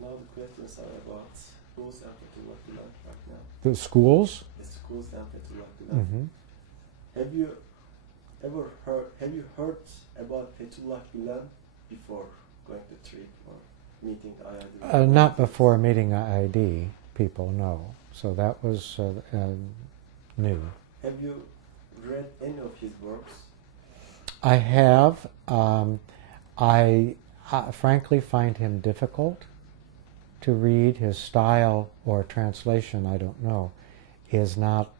Now the questions are about schools and Fethullah Gulen right now. The schools? The schools and Fethullah Gulen. Mm-hmm. Have you heard about Fethullah Gulen before going to trip or meeting IID? Not before meeting IID people, no. So that was new. Have you read any of his works? I have. I frankly find him difficult to read. His style or translation, I don't know, is not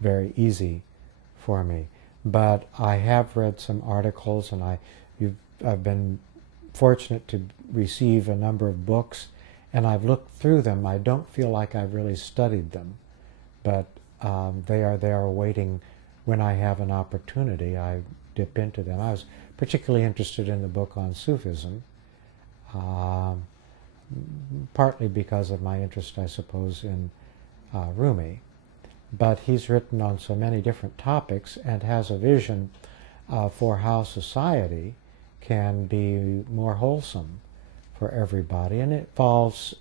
very easy for me. But I have read some articles, and I've been fortunate to receive a number of books, and I've looked through them. I don't feel like I've really studied them, but they are there waiting. When I have an opportunity, I dip into them. I was particularly interested in the book on Sufism, partly because of my interest, I suppose, in Rumi. But he's written on so many different topics and has a vision for how society can be more wholesome for everybody. And it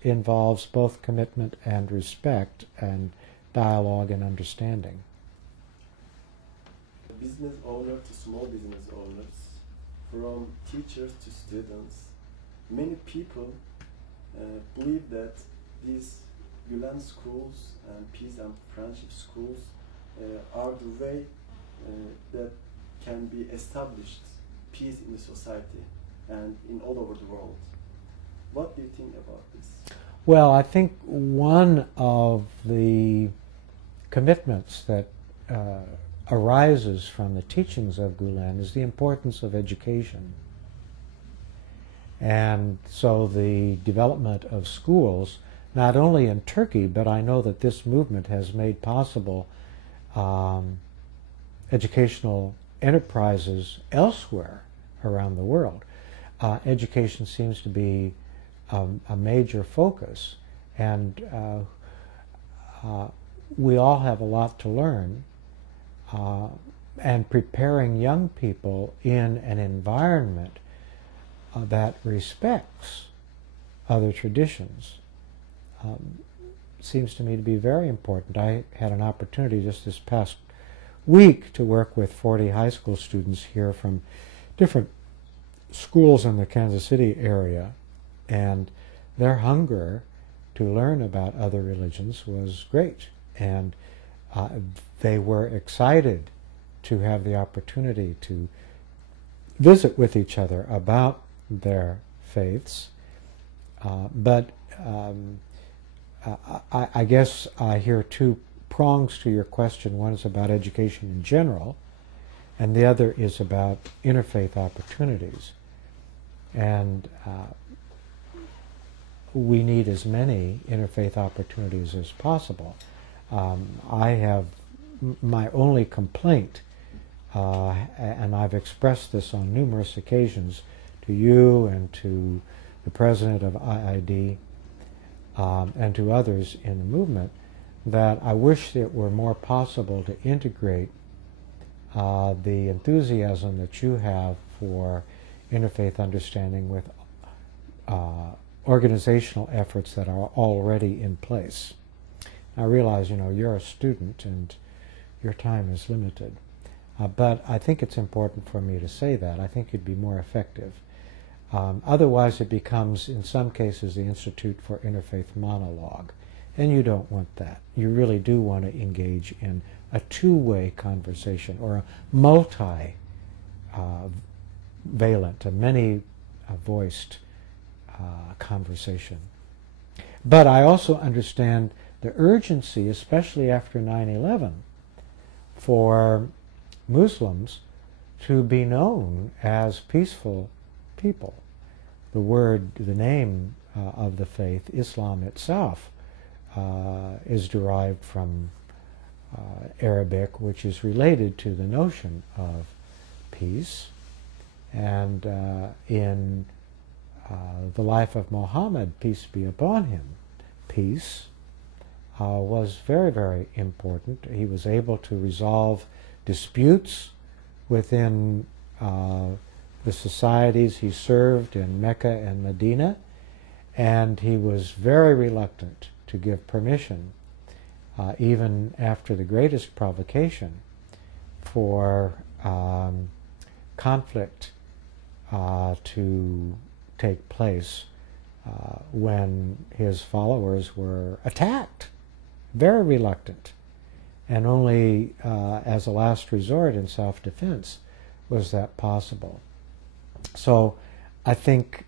involves both commitment and respect and dialogue and understanding. Business owner to small business owners, from teachers to students, many people believe that these Gulen schools and peace and friendship schools are the way that can be established peace in the society and in all over the world. What do you think about this? Well, I think one of the commitments that arises from the teachings of Gulen is the importance of education. And so the development of schools, not only in Turkey, but I know that this movement has made possible educational enterprises elsewhere around the world. Education seems to be a major focus, and we all have a lot to learn, and preparing young people in an environment that respects other traditions seems to me to be very important. I had an opportunity just this past week to work with 40 high school students here from different schools in the Kansas City area, and their hunger to learn about other religions was great, and they were excited to have the opportunity to visit with each other about their faiths. But I guess I hear two prongs to your question. One is about education in general, and the other is about interfaith opportunities. And we need as many interfaith opportunities as possible. I have my only complaint, and I've expressed this on numerous occasions to you and to the president of IID and to others in the movement, that I wish it were more possible to integrate the enthusiasm that you have for interfaith understanding with organizational efforts that are already in place. I realize, you're a student and your time is limited, but I think it's important for me to say that. I think it'd be more effective. Otherwise, it becomes, in some cases, the Institute for Interfaith Monologue, and you don't want that. You really do want to engage in a two-way conversation, or a multi-valent, a many-voiced conversation. But I also understand the urgency, especially after 9/11, for Muslims to be known as peaceful people. The name of the faith, Islam itself, is derived from Arabic, which is related to the notion of peace. And in the life of Muhammad, peace be upon him, peace was very, very important. He was able to resolve disputes within the societies he served in Mecca and Medina, and he was very reluctant to give permission, even after the greatest provocation, for conflict to take place when his followers were attacked. Very reluctant. And only as a last resort in self-defense was that possible. So I think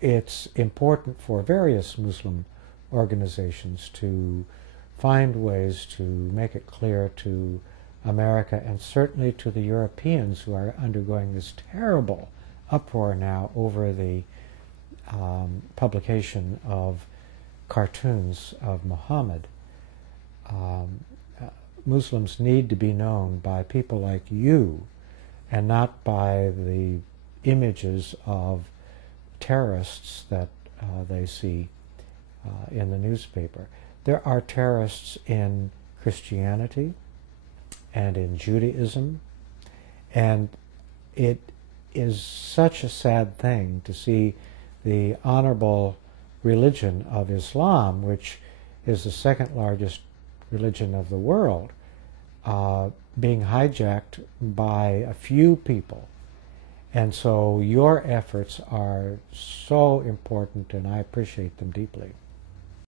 it's important for various Muslim organizations to find ways to make it clear to America, and certainly to the Europeans who are undergoing this terrible uproar now over the publication of cartoons of Muhammad. Muslims need to be known by people like you, and not by the images of terrorists that they see in the newspaper. There are terrorists in Christianity and in Judaism, and it is such a sad thing to see the honorable religion of Islam, which is the second largest religion of the world, being hijacked by a few people. And so your efforts are so important, and I appreciate them deeply.